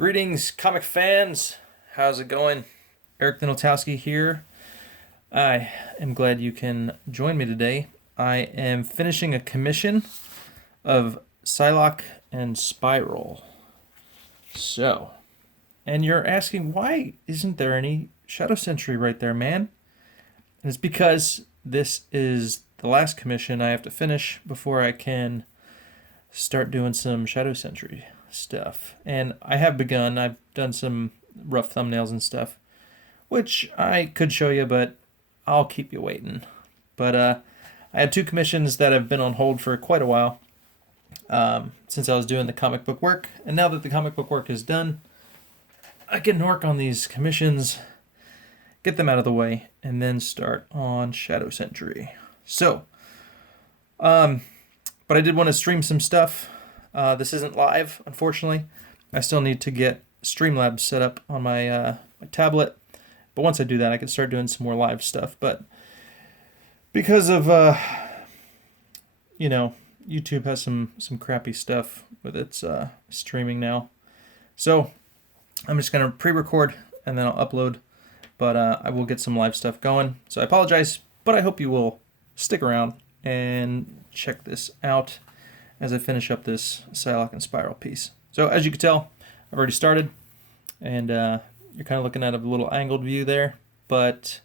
Greetings, comic fans. How's it going? Eric Notowski here. I am glad you can join me today. I am finishing a commission of Psylocke and Spiral. So, and you're asking, why isn't there any Shadow Sentry right there, man? And it's because this is the last commission I have to finish before I can start doing some Shadow Sentry stuff. And I have begun. I've done some rough thumbnails and stuff, which I could show you, but I'll keep you waiting. But I had two commissions that have been on hold for quite a while since I was doing the comic book work. And now that the comic book work is done, I can work on these commissions, get them out of the way, and then start on Shadow Sentry. So, but I did want to stream some stuff. This isn't live, unfortunately. I still need to get Streamlabs set up on my, my tablet. But once I do that, I can start doing some more live stuff. But because of, YouTube has some crappy stuff with its streaming now. So I'm just going to pre-record and then I'll upload. But I will get some live stuff going. So I apologize, but I hope you will stick around and check this out as I finish up this Psylocke and Spiral piece. So as you can tell, I've already started, and you're kind of looking at a little angled view there, but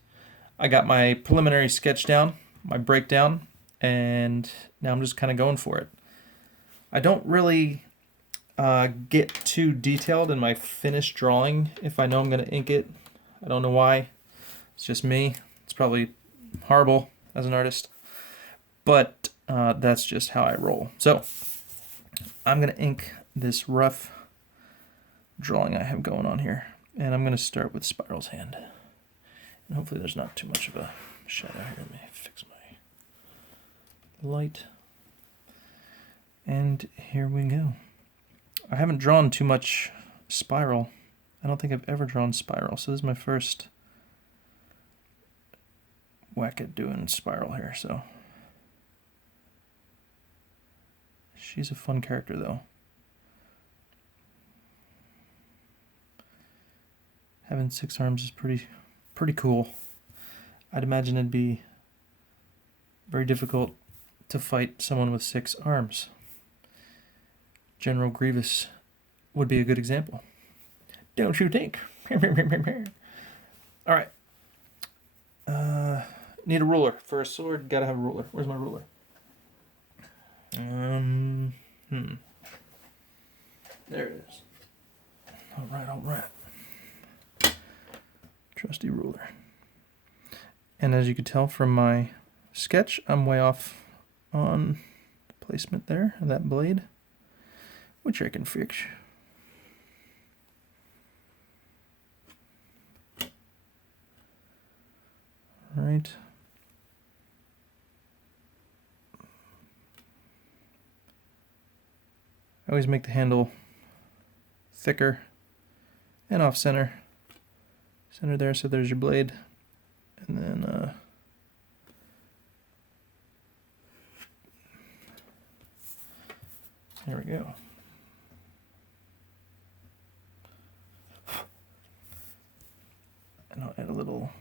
I got my preliminary sketch down, my breakdown, and now I'm just kind of going for it. I don't really get too detailed in my finished drawing if I know I'm going to ink it. I don't know why. It's just me. It's probably horrible as an artist, but that's just how I roll. So I'm going to ink this rough drawing I have going on here. And I'm going to start with Spiral's hand. And hopefully there's not too much of a shadow here. Let me fix my light. And here we go. I haven't drawn too much Spiral. I don't think I've ever drawn Spiral. So this is my first whack at doing Spiral here. So she's a fun character, though. Having 6 arms is pretty cool. I'd imagine it'd be very difficult to fight someone with 6 arms. General Grievous would be a good example. Don't you think? All right. Need a ruler. For a sword, gotta have a ruler. Where's my ruler? There it is. All right. Trusty ruler. And as you can tell from my sketch, I'm way off on the placement there of that blade, which I can fix. All right. I always make the handle thicker and off center. Center there, so there's your blade. And then there we go. And I'll add a little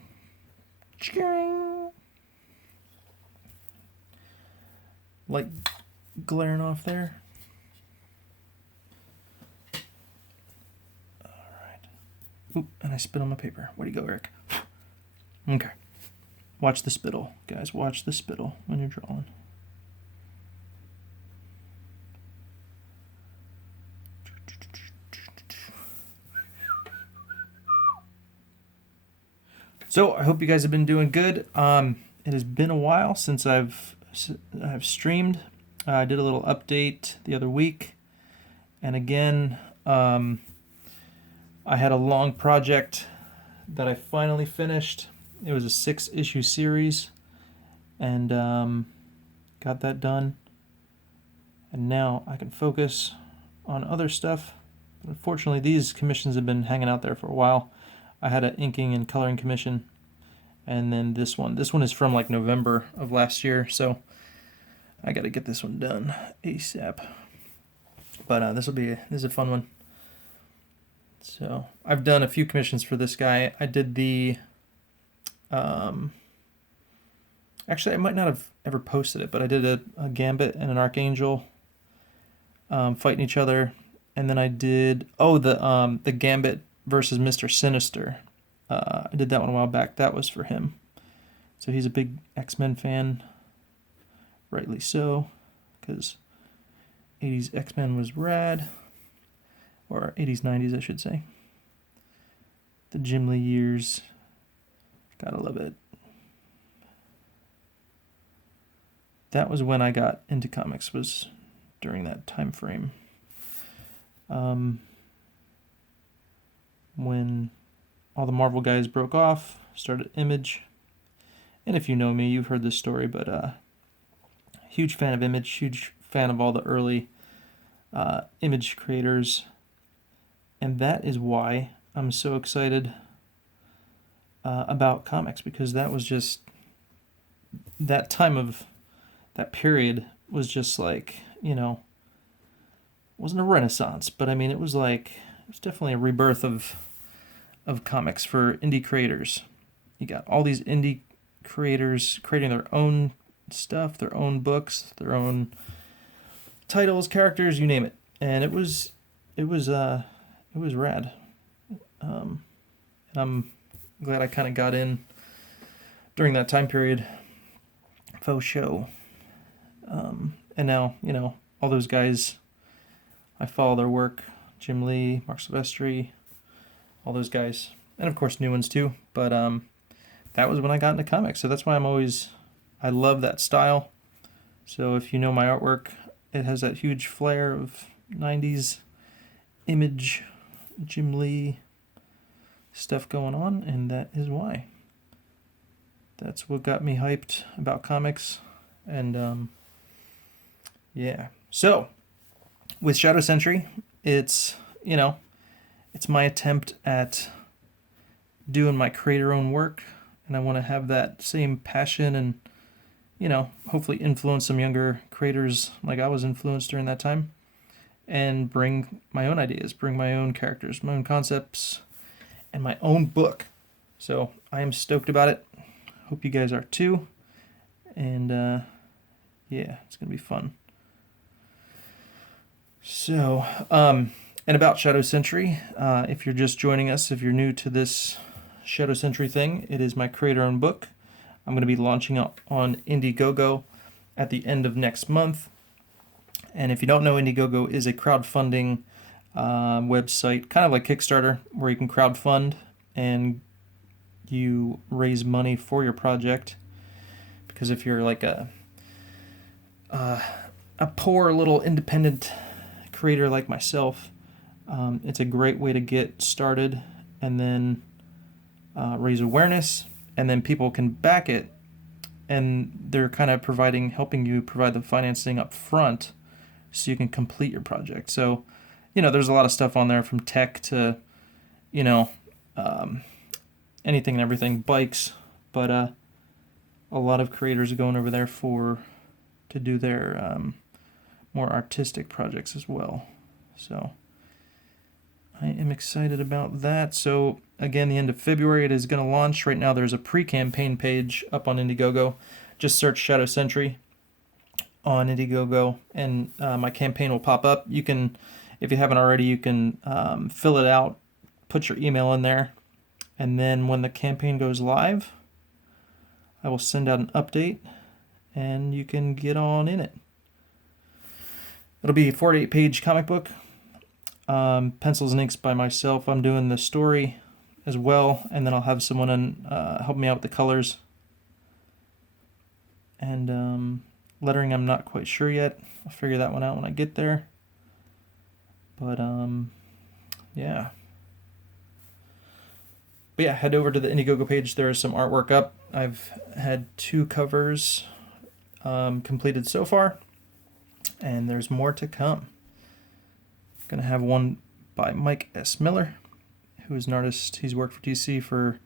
light glaring off there. Oop, and I spit on my paper. Where'd you go, Eric? Okay. Watch the spittle, guys. Watch the spittle when you're drawing. So I hope you guys have been doing good. It has been a while since I've streamed. I did a little update the other week, and again, I had a long project that I finally finished. It was a 6-issue series, and got that done. And now I can focus on other stuff. Unfortunately, these commissions have been hanging out there for a while. I had an inking and coloring commission, and then this one. This one is from like November of last year, so I got to get this one done ASAP. But this is a fun one. So I've done a few commissions for this guy. I did the actually, I might not have ever posted it, but I did a Gambit and an Archangel fighting each other, and then I did the Gambit versus Mr. Sinister. I did that one a while back. That was for him. So he's a big X-Men fan, rightly so, because 80s X-Men was rad, or 80s 90s I should say. The Jim Lee years, gotta love it. That was when I got into comics, was during that time frame. When all the Marvel guys broke off, started Image. And if you know me, you've heard this story, but huge fan of Image, huge fan of all the early Image creators. And that is why I'm so excited about comics, because that was just, that time of, that period was just like, you know, wasn't a renaissance, but I mean, it was definitely a rebirth of comics for indie creators. You got all these indie creators creating their own stuff, their own books, their own titles, characters, you name it. And it was rad. And I'm glad I kind of got in during that time period. Faux show. And now, you know, all those guys, I follow their work. Jim Lee, Mark Silvestri, all those guys. And of course new ones too. But that was when I got into comics. So that's why I love that style. So if you know my artwork, it has that huge flair of 90s Image, Jim Lee stuff going on, and that is why. That's what got me hyped about comics. And yeah. So with Shadow Sentry, it's, you know, it's my attempt at doing my creator-owned work, and I want to have that same passion and, you know, hopefully influence some younger creators like I was influenced during that time, and bring my own ideas, bring my own characters, my own concepts, and my own book. So I am stoked about it. Hope you guys are too. And yeah, it's going to be fun. So, and about Shadow Sentry, if you're just joining us, if you're new to this Shadow Sentry thing, it is my creator-owned book. I'm going to be launching up on Indiegogo at the end of next month. And if you don't know, Indiegogo is a crowdfunding website, kind of like Kickstarter, where you can crowdfund and you raise money for your project. Because if you're like a poor little independent creator like myself, it's a great way to get started and then raise awareness, and then people can back it, and they're kind of helping you provide the financing up front so you can complete your project. So, you know, there's a lot of stuff on there, from tech to, you know, anything and everything, bikes, but a lot of creators are going over there to do their more artistic projects as well. So I am excited about that. So again, the end of February it is going to launch. Right now there's a pre-campaign page up on Indiegogo. Just search Shadow Sentry on Indiegogo, and my campaign will pop up. You can, if you haven't already, you can fill it out, put your email in there, and then when the campaign goes live, I will send out an update, and you can get on in it. It'll be a 48-page comic book, pencils and inks by myself. I'm doing the story as well, and then I'll have someone help me out with the colors. And lettering, I'm not quite sure yet. I'll figure that one out when I get there. But yeah. But yeah, head over to the Indiegogo page. There is some artwork up. I've had 2 covers completed so far, and there's more to come. Gonna have one by Mike S. Miller, who is an artist. He's worked for DC for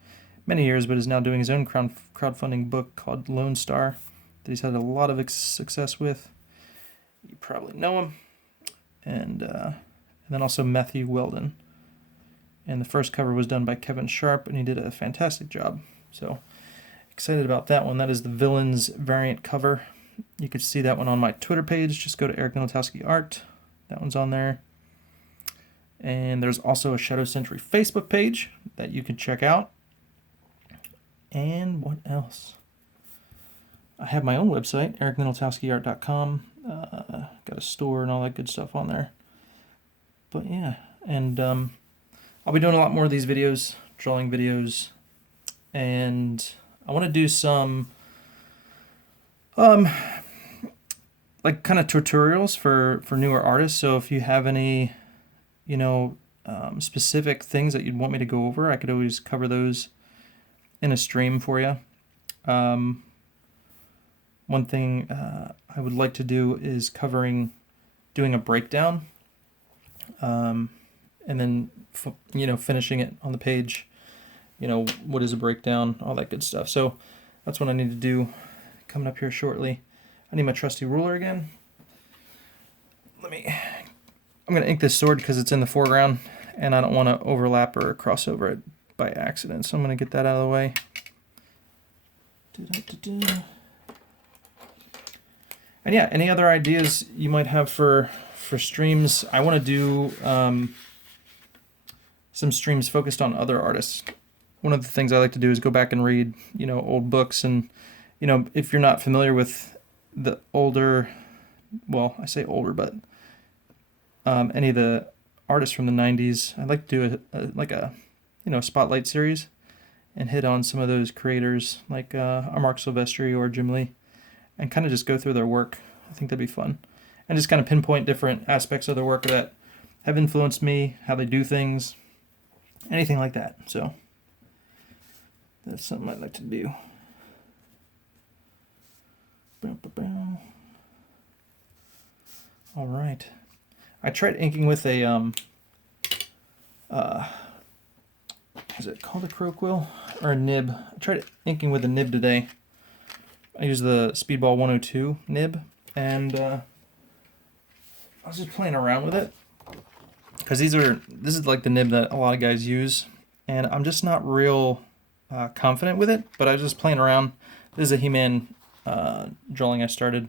many years, but is now doing his own crowdfunding book called Lone Star that he's had a lot of success with. You probably know him. And then also Matthew Weldon. And the first cover was done by Kevin Sharp, and he did a fantastic job. So excited about that one. That is the Villains variant cover. You can see that one on my Twitter page. Just go to Eric Nilotowski Art. That one's on there. And there's also a Shadow Sentry Facebook page that you can check out. And what else? I have my own website, ericnilotowskiart.com. Got a store and all that good stuff on there. But yeah, and I'll be doing a lot more of these videos, drawing videos, and I want to do some like kind of tutorials for newer artists. So if you have any, specific things that you'd want me to go over, I could always cover those in a stream for you. One thing I would like to do is doing a breakdown, and then finishing it on the page. What is a breakdown, all that good stuff. So that's what I need to do coming up here shortly. I need my trusty ruler again. I'm going to ink this sword because it's in the foreground, and I don't want to overlap or cross over it by accident. So I'm going to get that out of the way. And yeah, any other ideas you might have for streams? I want to do some streams focused on other artists. One of the things I like to do is go back and read, old books, and if you're not familiar with the older, well, I say older, but any of the artists from the 90s, I'd like to do a spotlight series and hit on some of those creators like Mark Silvestri or Jim Lee, and kind of just go through their work. I think that'd be fun. And just kind of pinpoint different aspects of their work that have influenced me, how they do things, anything like that. So that's something I'd like to do. All right. I tried inking with a, is it called a crow quill or a nib? I tried inking with a nib today. I used the Speedball 102 nib, and I was just playing around with it because this is like the nib that a lot of guys use, and I'm just not real confident with it. But I was just playing around. This is a He-Man drawing I started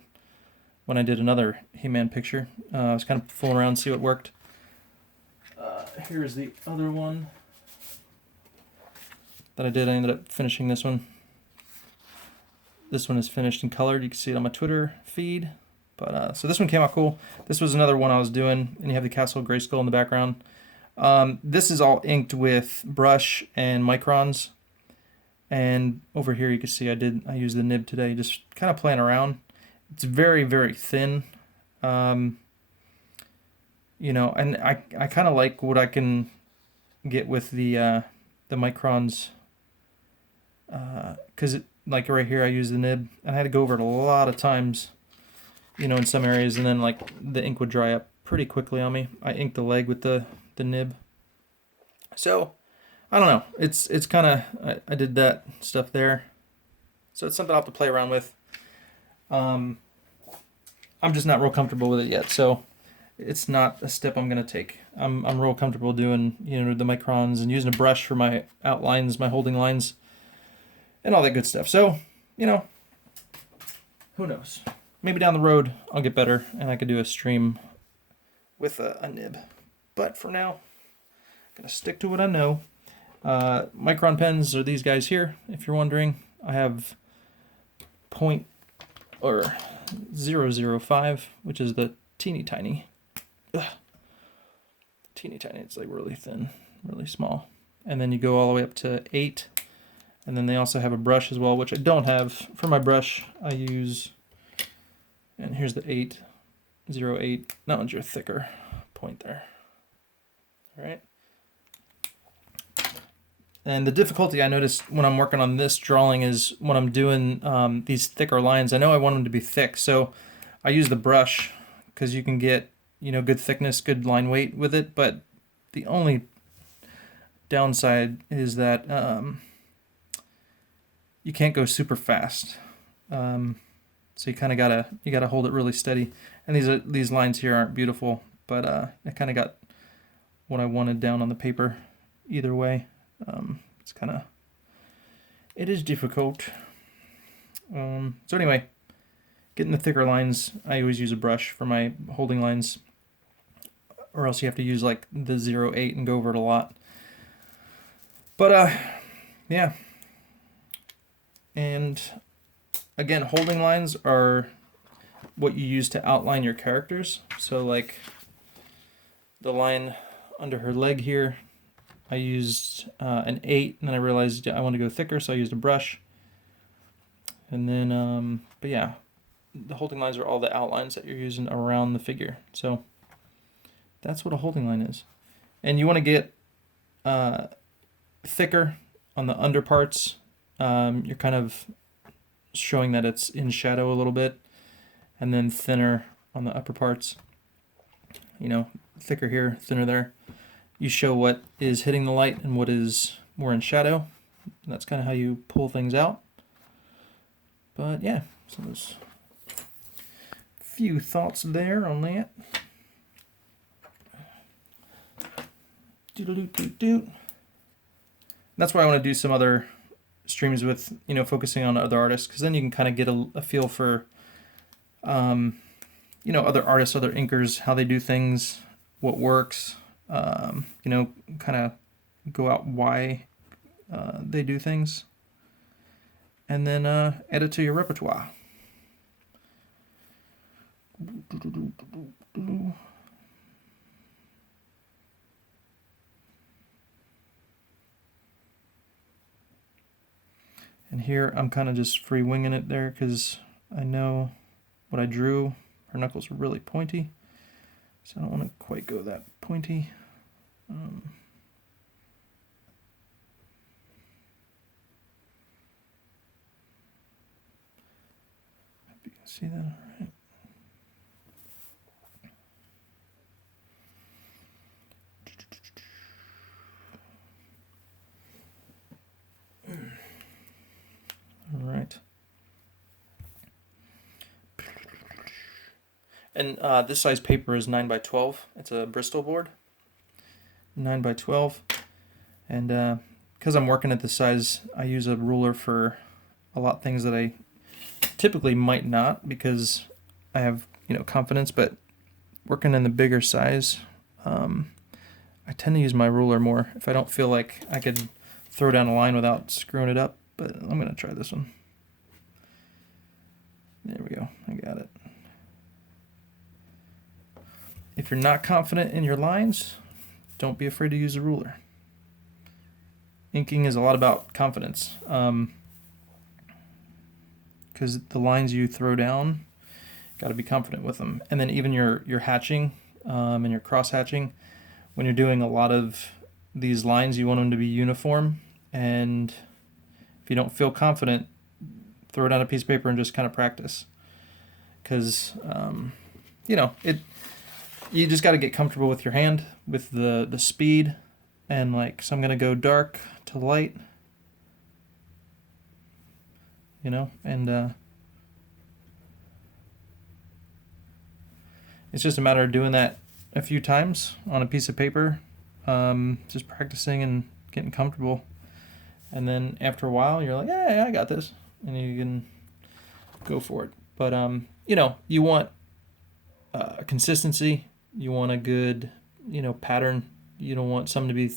when I did another He-Man picture. I was kind of fooling around to see what worked. Here's the other one that I did. I ended up finishing this one. This one is finished and colored. You can see it on my Twitter feed. But so this one came out cool. This was another one I was doing, and you have the Castle Grayskull in the background. This is all inked with brush and microns. And over here you can see I used the nib today, just kind of playing around. It's very, very thin. And I kind of like what I can get with the microns, because like right here I use the nib, and I had to go over it a lot of times, in some areas, and then like the ink would dry up pretty quickly on me. I inked the leg with the nib. So I don't know. It's kind of, I did that stuff there. So it's something I'll have to play around with. I'm just not real comfortable with it yet, so it's not a step I'm going to take. I'm real comfortable doing, the microns and using a brush for my outlines, my holding lines, and all that good stuff. So, who knows? Maybe down the road I'll get better and I could do a stream with a nib. But for now, I'm going to stick to what I know. Micron pens are these guys here, if you're wondering. I have 0.005, which is the teeny tiny. Teeny tiny, it's like really thin, really small. And then you go all the way up to 8. And then they also have a brush as well, which I don't have. For my brush, I use, and here's the 808. That one's your thicker point there. All right. And the difficulty I noticed when I'm working on this drawing is when I'm doing these thicker lines, I know I want them to be thick, so I use the brush because you can get, good thickness, good line weight with it, but the only downside is that you can't go super fast. So you kind of gotta hold it really steady. And these lines here aren't beautiful, but I kind of got what I wanted down on the paper. either way. It's kind of, it is difficult. So anyway, getting the thicker lines, I always use a brush for my holding lines, or else you have to use like the 0.8 and go over it a lot. But yeah. And again, holding lines are what you use to outline your characters. So like the line under her leg here, I used an 8, and then I realized I want to go thicker, so I used a brush. And then, but yeah, the holding lines are all the outlines that you're using around the figure. So that's what a holding line is. And you want to get thicker on the underparts. You're kind of showing that it's in shadow a little bit, and then thinner on the upper parts. You know, thicker here, thinner there. You show what is hitting the light and what is more in shadow. And that's kind of how you pull things out. But yeah, so there's a few thoughts there on that. Doodle-doo-doo-doo. That's why I want to do some other streams with, you know, focusing on other artists, because then you can kind of get a feel for, you know, other artists, other inkers, how they do things, what works, you know, kind of go out why they do things, and then add it to your repertoire. And here I'm kind of just free winging it there because I know what I drew. Her knuckles are really pointy, so I don't want to quite go that pointy. Hope you can see that all right. All right. And this size paper is 9x12. It's a Bristol board, 9x12. And because I'm working at this size, I use a ruler for a lot of things that I typically might not, because I have, you know, confidence. But working in the bigger size, I tend to use my ruler more if I don't feel like I could throw down a line without screwing it up. But I'm going to try this one. There we go. I got it. If you're not confident in your lines, don't be afraid to use a ruler. Inking is a lot about confidence. Because the lines you throw down, got to be confident with them. And then even your hatching and your cross hatching, when you're doing a lot of these lines, you want them to be uniform. And if you don't feel confident, throw down a piece of paper and just kind of practice. Because, you know, you just got to get comfortable with your hand, with the speed. And like, so I'm going to go dark to light. You know, and it's just a matter of doing that a few times on a piece of paper, just practicing and getting comfortable. And then after a while, you're like, yeah, I got this. And you can go for it. But, you know, you want consistency. You want a good, you know, pattern. You don't want some to be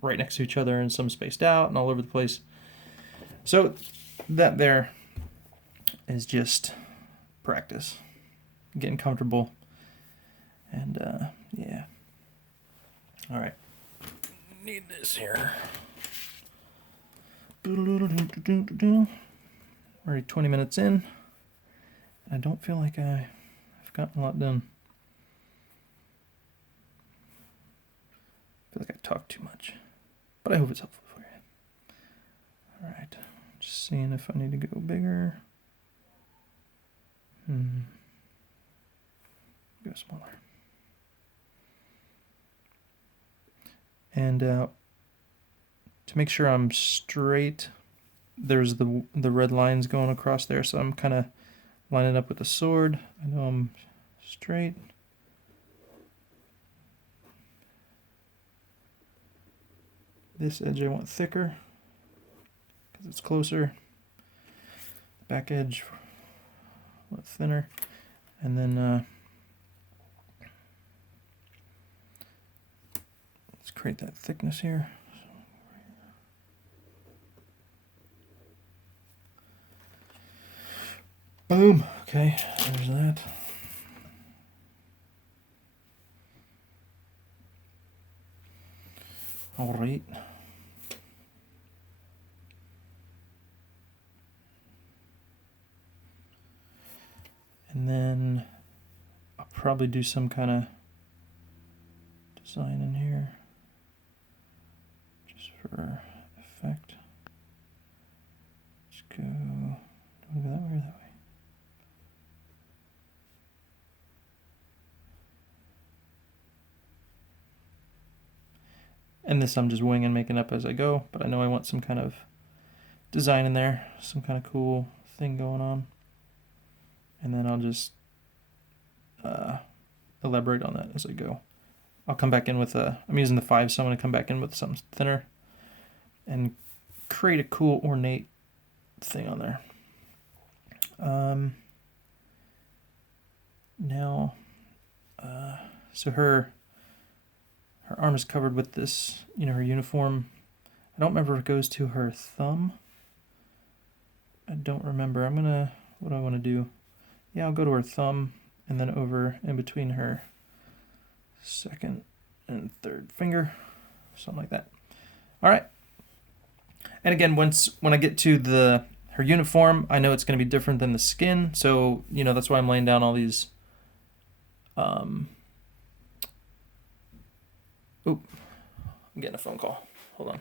right next to each other and some spaced out and all over the place. So that there is just practice, getting comfortable. And, yeah. All right. Need this here. Already 20 minutes in. I don't feel like I've gotten a lot done. I feel like I talk too much, but I hope it's helpful for you. All right, just seeing if I need to go bigger. Go smaller. And to make sure I'm straight, there's the red lines going across there, so I'm kind of lining up with the sword. I know I'm straight. This edge I want thicker because it's closer. Back edge a lot thinner. And then let's create that thickness here. Boom. Okay, there's that. All right. And then I'll probably do some kind of design in here just for effect. Let's go, do I go that way or that way? And this I'm just winging, making up as I go, but I know I want some kind of design in there, some kind of cool thing going on. And then I'll just elaborate on that as I go. I'll come back in with I'm using the 5, so I'm going to come back in with something thinner and create a cool ornate thing on there. Now, so her arm is covered with this, you know, her uniform. I don't remember if it goes to her thumb. I don't remember. What do I want to do? Yeah, I'll go to her thumb and then over in between her second and third finger, something like that. All right. And again, when I get to her uniform, I know it's going to be different than the skin. So, you know, that's why I'm laying down all these. Oop, I'm getting a phone call. Hold on.